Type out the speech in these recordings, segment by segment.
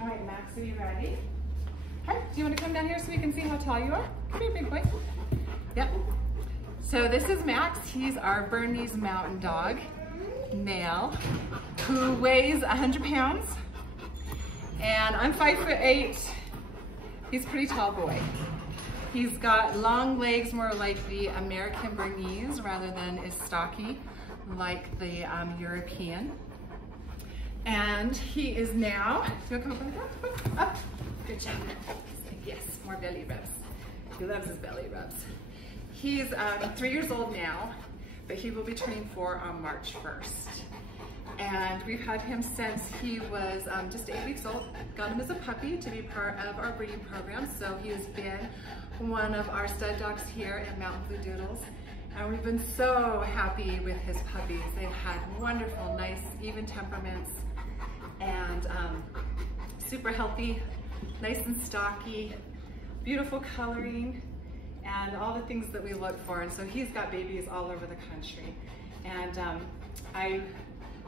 All right, Max, are you ready? Okay, do you want to come down here so we can see how tall you are? Come here, big boy. Yep. So this is Max. He's our Bernese Mountain Dog, male, who weighs 100 pounds. And I'm 5'8". He's a pretty tall boy. He's got long legs, more like the American Bernese rather than is stocky like the European. And he is now, do you want to come up? Up. Good job. Yes, more belly rubs. He loves his belly rubs. He's 3 years old now, but he will be turning 4 on March 1st. And we've had him since he was just 8 weeks old. Got him as a puppy to be part of our breeding program. So he has been one of our stud dogs here at Mountain Blue Doodles. And we've been so happy with his puppies. They've had wonderful, nice, even temperaments, and super healthy, nice and stocky, beautiful coloring, and all the things that we look for. And so he's got babies all over the country. And I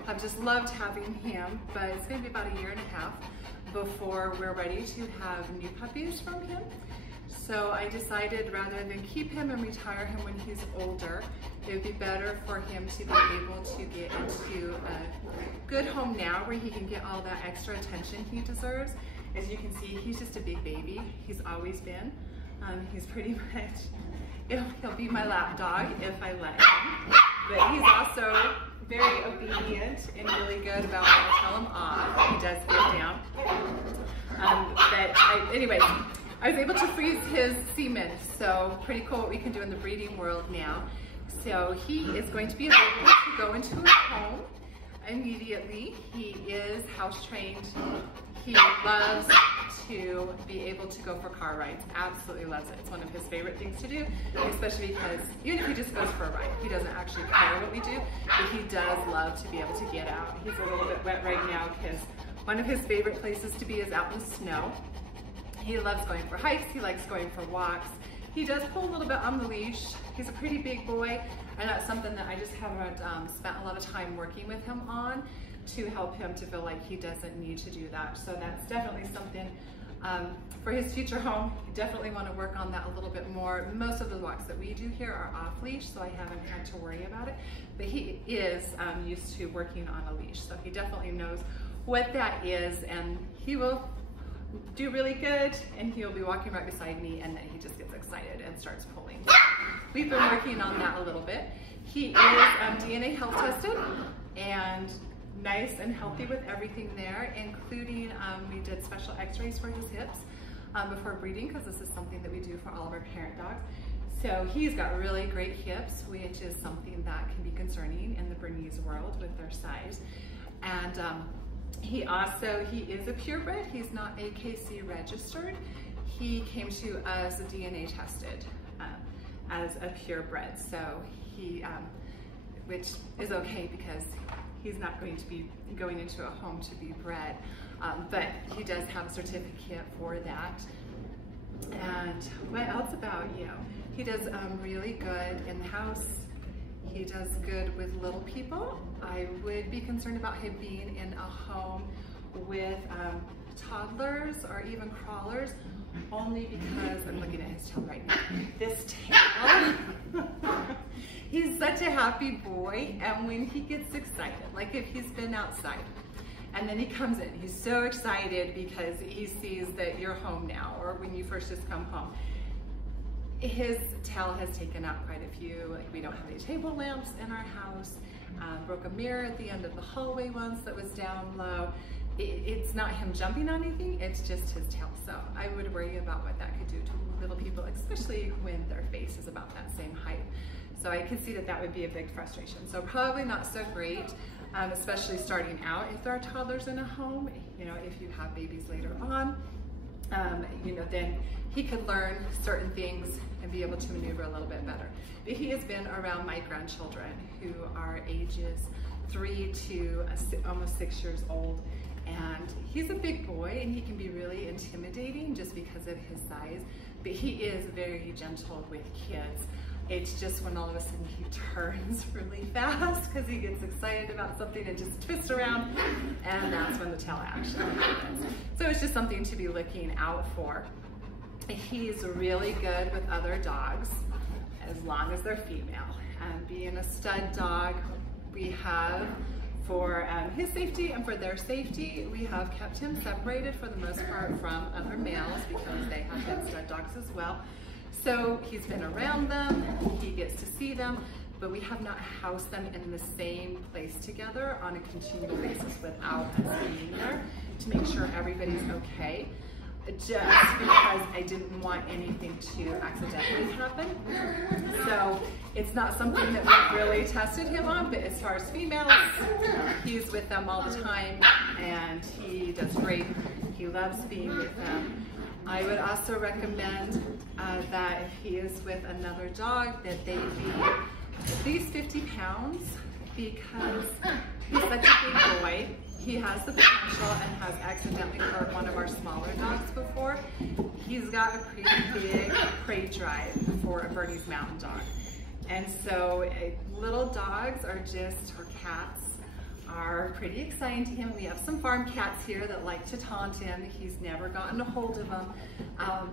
have just loved having him, but it's gonna be about 1.5 years before we're ready to have new puppies from him. So I decided rather than keep him and retire him when he's older, it would be better for him to be able to get into a good home now where he can get all that extra attention he deserves. As you can see, he's just a big baby. He's always been. He's pretty much, he'll be my lap dog if I let him. But he's also very obedient and really good about when I tell him off. He does get down. Anyways, I was able to freeze his semen, so pretty cool what we can do in the breeding world now. So he is going to be available to go into his home immediately. He is house trained. He loves to be able to go for car rides, absolutely loves it. It's one of his favorite things to do, especially because even if he just goes for a ride, he doesn't actually care what we do, but he does love to be able to get out. He's a little bit wet right now because one of his favorite places to be is out in the snow. He loves going for hikes, he likes going for walks. He does pull a little bit on the leash. He's a pretty big boy, and that's something that I just haven't spent a lot of time working with him on to help him to feel like he doesn't need to do that. So that's definitely something for his future home. You definitely want to work on that a little bit more. Most of the walks that we do here are off leash, so I haven't had to worry about it. But he is used to working on a leash, so he definitely knows what that is, and he will do really good, and he'll be walking right beside me, and then he just gets excited and starts pulling. We've been working on that a little bit. He is DNA health tested and nice and healthy with everything there, including we did special x-rays for his hips before breeding, because this is something that we do for all of our parent dogs. So he's got really great hips, which is something that can be concerning in the Bernese world with their size. And he is a purebred. He's not AKC registered. He came to us DNA tested as a purebred. So he, which is okay because he's not going to be going into a home to be bred, but he does have a certificate for that. And what else about you? He does really good in the house. He does good with little people. I would be concerned about him being in a home with toddlers or even crawlers, only because I'm looking at his tail right now. This tail, he's such a happy boy, and when he gets excited, like if he's been outside, and then he comes in, he's so excited because he sees that you're home now, or when you first just come home. His tail has taken out quite a few, like we don't have any table lamps in our house, broke a mirror at the end of the hallway once that was down low. It's not him jumping on anything, it's just his tail. So I would worry about what that could do to little people, especially when their face is about that same height. So I can see that that would be a big frustration. So probably not so great, especially starting out if there are toddlers in a home. You know, if you have babies later on, you know, then he could learn certain things and be able to maneuver a little bit better. But he has been around my grandchildren, who are ages 3 to almost 6 years old. And he's a big boy, and he can be really intimidating just because of his size, but he is very gentle with kids. It's just when all of a sudden he turns really fast because he gets excited about something and just twists around, and that's when the tail action happens. So it's just something to be looking out for. He's really good with other dogs as long as they're female. Being a stud dog, we have, for his safety and for their safety, we have kept him separated for the most part from other males because they have been stud dogs as well. So he's been around them, he gets to see them, but we have not housed them in the same place together on a continual basis without us being there to make sure everybody's okay. Just because I didn't want anything to accidentally happen. So it's not something that we've really tested him on, but as far as females, he's with them all the time and he does great. He loves being with them. I would also recommend that if he is with another dog that they be at least 50 pounds because he's such a big boy. He has the potential and has accidentally hurt one of our smaller dogs before. He's got a pretty big prey drive for a Bernese Mountain Dog. And so little dogs are just, or cats, are pretty exciting to him. We have some farm cats here that like to taunt him. He's never gotten a hold of them,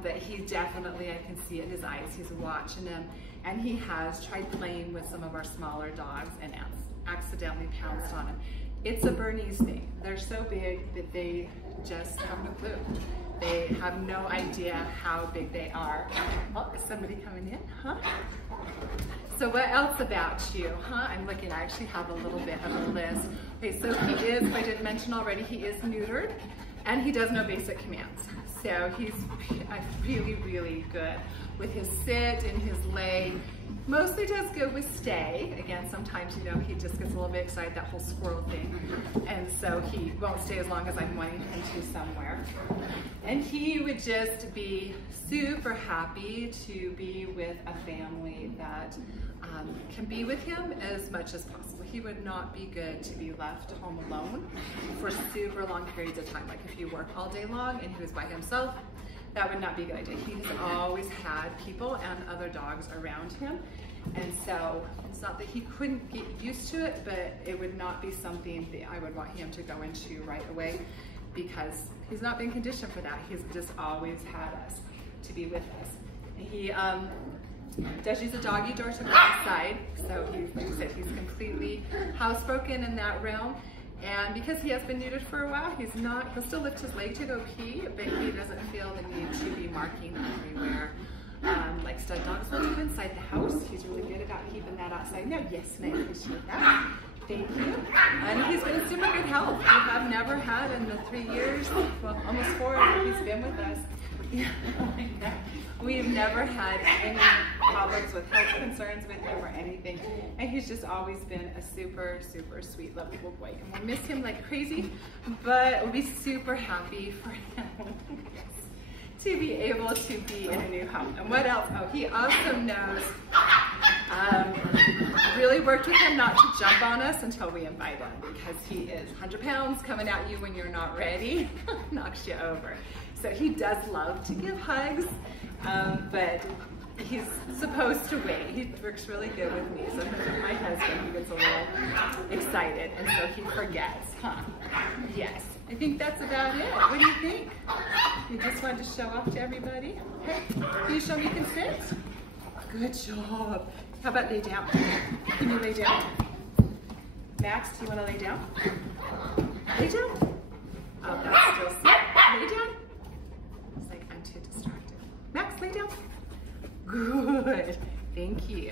but he definitely, I can see it in his eyes, he's watching them. And he has tried playing with some of our smaller dogs and accidentally pounced on him. It's a Bernese thing. They're so big that they just have no clue. They have no idea how big they are. Oh, is somebody coming in, huh? So what else about you, huh? I'm looking, I actually have a little bit of a list. Okay, so he is, if I didn't mention already, he is neutered and he does know basic commands. So he's really, really good with his sit and his lay. Mostly does good with stay. Again, sometimes, you know, he just gets a little bit excited, that whole squirrel thing. And so he won't stay as long as I'm wanting him to somewhere. And he would just be super happy to be with a family that can be with him as much as possible. He would not be good to be left home alone for super long periods of time. Like if you work all day long and he was by himself, that would not be a good idea. He has always had people and other dogs around him. And so it's not that he couldn't get used to it, but it would not be something that I would want him to go into right away because he's not been conditioned for that. He's just always had us to be with us. He does use a doggy door to go outside. So he's, like I said, he's completely housebroken in that realm. And because he has been neutered for a while, he'll still lift his leg to go pee, but he doesn't feel the need to be marking everywhere. Like stud dogs will do inside the house. He's really good about keeping that outside. No, yes, and I appreciate that. Thank you. And he's been in super good health. We have never had in the 3 years, well, almost 4 that he's been with us. We've never had any problems with health concerns with him or anything. And he's just always been a super, super sweet, lovable boy. And we'll miss him like crazy, but we'll be super happy for him to be able to be in a new home. And what else? Oh, he also knows, really worked with him not to jump on us until we invite him because he is 100 pounds coming at you when you're not ready, knocks you over. So he does love to give hugs, but he's supposed to wait. He works really good with me. So with my husband, he gets a little excited, and so he forgets, huh? Yes, I think that's about it. What do you think? You just wanted to show off to everybody? Okay. Can you show me you can sit? Good job. How about lay down? Can you lay down? Max, do you want to lay down? Lay down. Oh, that's still sit. Lay down. It's like I'm too distracted. Max, lay down. Good. Thank you.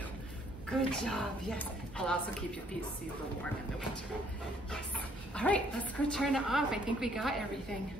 Good job. Yes. I'll also keep your feet super warm in the winter. Yes. All right, let's go turn it off. I think we got everything.